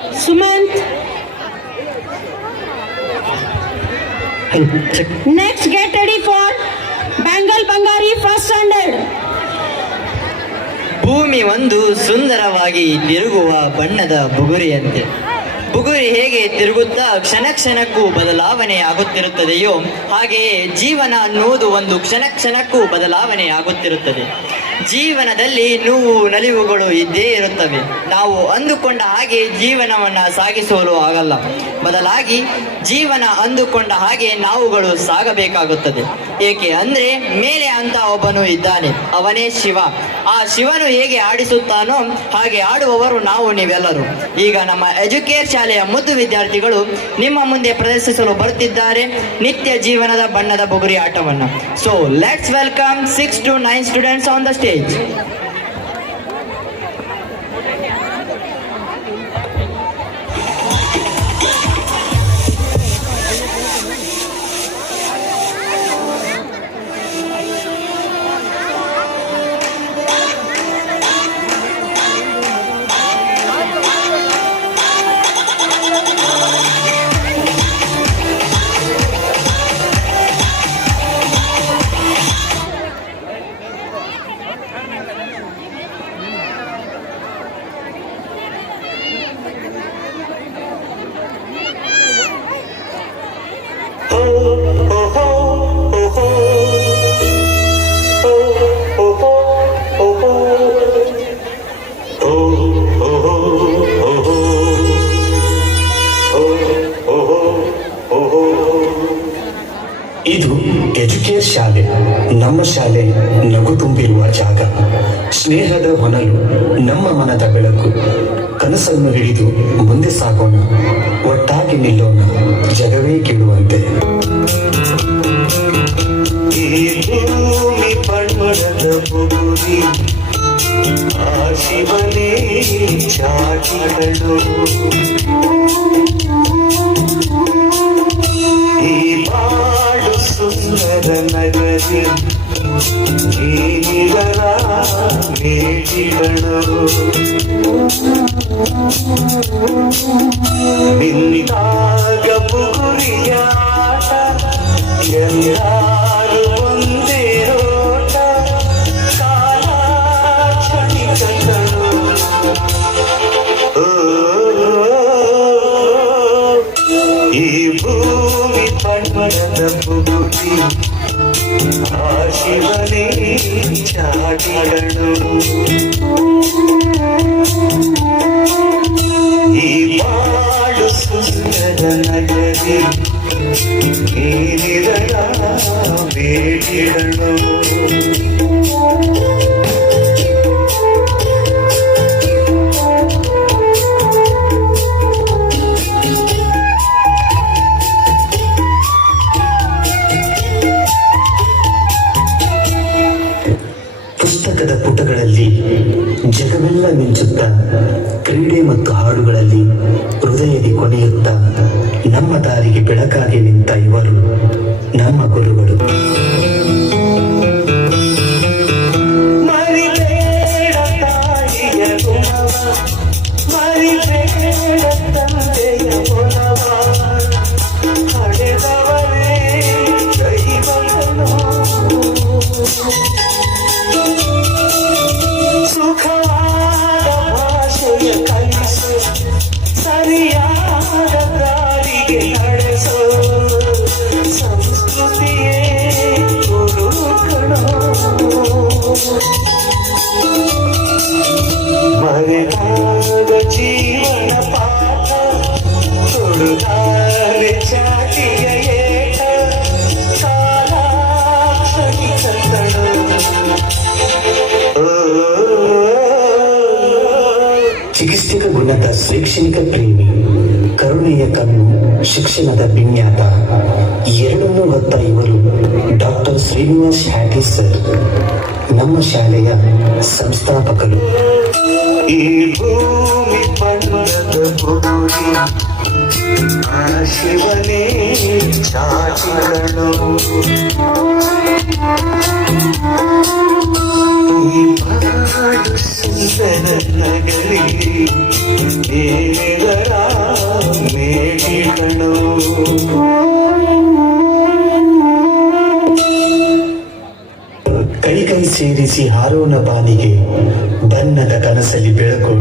Sumant. Next, get ready for Bengal Bangari first standard. ಭೂಮಿ ಒಂದು ಸುಂದರವಾಗಿ ತಿರುಗುವ ಬಣ್ಣದ ಬುಗುರಿಯಂತೆ. ಬುಗುರಿ ಹೇಗೆ ತಿರುಗುತ್ತಾ ಕ್ಷಣ ಕ್ಷಣಕ್ಕೂ ಬದಲಾವಣೆ ಆಗುತ್ತಿರುತ್ತದೆಯೋ ಹಾಗೆಯೇ ಜೀವನ ಅನ್ನುವುದು ಒಂದು ಕ್ಷಣ ಕ್ಷಣಕ್ಕೂ ಬದಲಾವಣೆ ಆಗುತ್ತಿರುತ್ತದೆ. ಜೀವನದಲ್ಲಿ ನೋವು ನಲಿವುಗಳು ಇದ್ದೇ ಇರುತ್ತವೆ. ನಾವು ಅಂದುಕೊಂಡ ಹಾಗೆ ಜೀವನವನ್ನು ಸಾಗಿಸಲು ಆಗಲ್ಲ. ಬದಲಾಗಿ ಜೀವನ ಅಂದುಕೊಂಡ ಹಾಗೆ ನಾವುಗಳು ಸಾಗಬೇಕಾಗುತ್ತದೆ. ಏಕೆ ಅಂದರೆ ಮೇಲೆ ಅಂತ ಒಬ್ಬನು ಇದ್ದಾನೆ, ಅವನೇ ಶಿವ. ಆ ಶಿವನು ಹೇಗೆ ಆಡಿಸುತ್ತಾನೋ ಹಾಗೆ ಆಡುವವರು ನಾವು ನೀವೆಲ್ಲರೂ. ಈಗ ನಮ್ಮ ಎಜುಕೇರ್ ಶಾಲೆಯ ಮುದ್ದು ವಿದ್ಯಾರ್ಥಿಗಳು ನಿಮ್ಮ ಮುಂದೆ ಪ್ರದರ್ಶಿಸಲು ಬರುತ್ತಿದ್ದಾರೆ ನಿತ್ಯ ಜೀವನದ ಬಣ್ಣದ ಬುಗುರಿ ಆಟವನ್ನು. So let's welcome 6 to 9 students on the stage. ಇದು ಎಜುಕೇರ್ ಶಾಲೆ. ನಮ್ಮ ಶಾಲೆ ನಗು ತುಂಬಿರುವ ಜಾಗ, ಸ್ನೇಹದ ಹೊನಲು, ನಮ್ಮ ಮನದ ಬೆಳಕು. ಕನಸನ್ನು ಹಿಡಿದು ಮುಂದೆ ಸಾಗೋಣ, ಒಟ್ಟಾಗಿ ನಿಲ್ಲೋಣ, ಜಗವೇ ಕೇಳುವಂತೆ. ಈ ಭೂಮಿ ಪರ್ವತದ ಬುಗುರಿ, ಆ ಶಿವನೇ ಚಾಟಿಗಳು. ಈ ಬಾಳು ಸುಂದರ ನಗರಿ, ನೀನಿಗರ ಮೇಟಿಗಳು. ನಿಂತಾಗ ಬುಗುರಿಯಾಟ, ಎಲ್ಲಾರು ಒಂದೇ ಓಟ, ಕಾಲ ಕ್ಷಣಿಕಗಳು. ಈ ಭೂಮಿ ಪರ್ವತದ ಬುಗುರಿ, ಆ ಶಿವನೇ ಚಾಟಿಗಳು. ಈ ಬಾಳು ಸುಂದರ ನಗರಿ, ನೀನಿದರ ಬೇಡಿಗಳು. ಪುಸ್ತಕದ ಪುಟಗಳಲ್ಲಿ ಜಗವೆಲ್ಲ ಮಿಂಚುತ್ತಾ, ಕ್ರೀಡೆ ಮತ್ತು ಹಾಡುಗಳಲ್ಲಿ ಹೃದಯದಿ ಕೊನೆಯುತ್ತಾ, ನಮ್ಮ ದಾರಿಗೆ ಬೆಳಕಾಗಿ ನಿಂತ ಇವರು ನಮ್ಮ ಗುರುಗಳು. ಮರಿಬೇಡ ತಾಯಿಯ ಗುಣವ, ಮರಿಬೇಡ ತಂದೆಯ ಗುಣವ, ಹಡೆದವರೇ ದೈವಗಳು. ಸುಖವಾದ ಭಾಷೆಯ ಕಲಿಸು, ಸರಿಯಾದ ದಾರಿಗೆ ನಡೆಸು, ಸಂಸ್ಕೃತಿಯೇ ಗುರುಗಳು. ಮರೆತಾದ ಜೀವನ ಪಾಠ, ಕೊಡುತ್ತಾರೆ ಚಾಟಿಯ ಏಟ, ಕಾಲಾಕ್ಷಣಿಕಗಳು. ಚಿಕಿತ್ಸಕ ಗುಣದ ಶೈಕ್ಷಣಿಕ ಪ್ರೇಮಿ, ಕರುಣೆಯ ಕಣ್ಣು, ಶಿಕ್ಷಣದ ವಿನ್ಯಾತ, ಎರಡನ್ನೂ ಹೊತ್ತ ಇವರು ಡಾಕ್ಟರ್ ಶ್ರೀನಿವಾಸ್ ಹ್ಯಾಟಿ ಸರ್, ನಮ್ಮ ಶಾಲೆಯ ಸಂಸ್ಥಾಪಕರು. ಈ ಭೂಮಿ ಪರ್ವತದ ಬುಗುರಿ, ಆ ಶಿವನೇ ಚಾಟಿಗಳು. ಈ ಬಾಳು ಸುಂದರ ನಗರಿ, ನೀನಿದರ ಕೈ ಕೈ ಸೇರಿಸಿ ಹಾರೋಣ ಬಾನಿಗೆ ಬಣ್ಣದ ಕನಸಲ್ಲಿ ಬೆಳಕು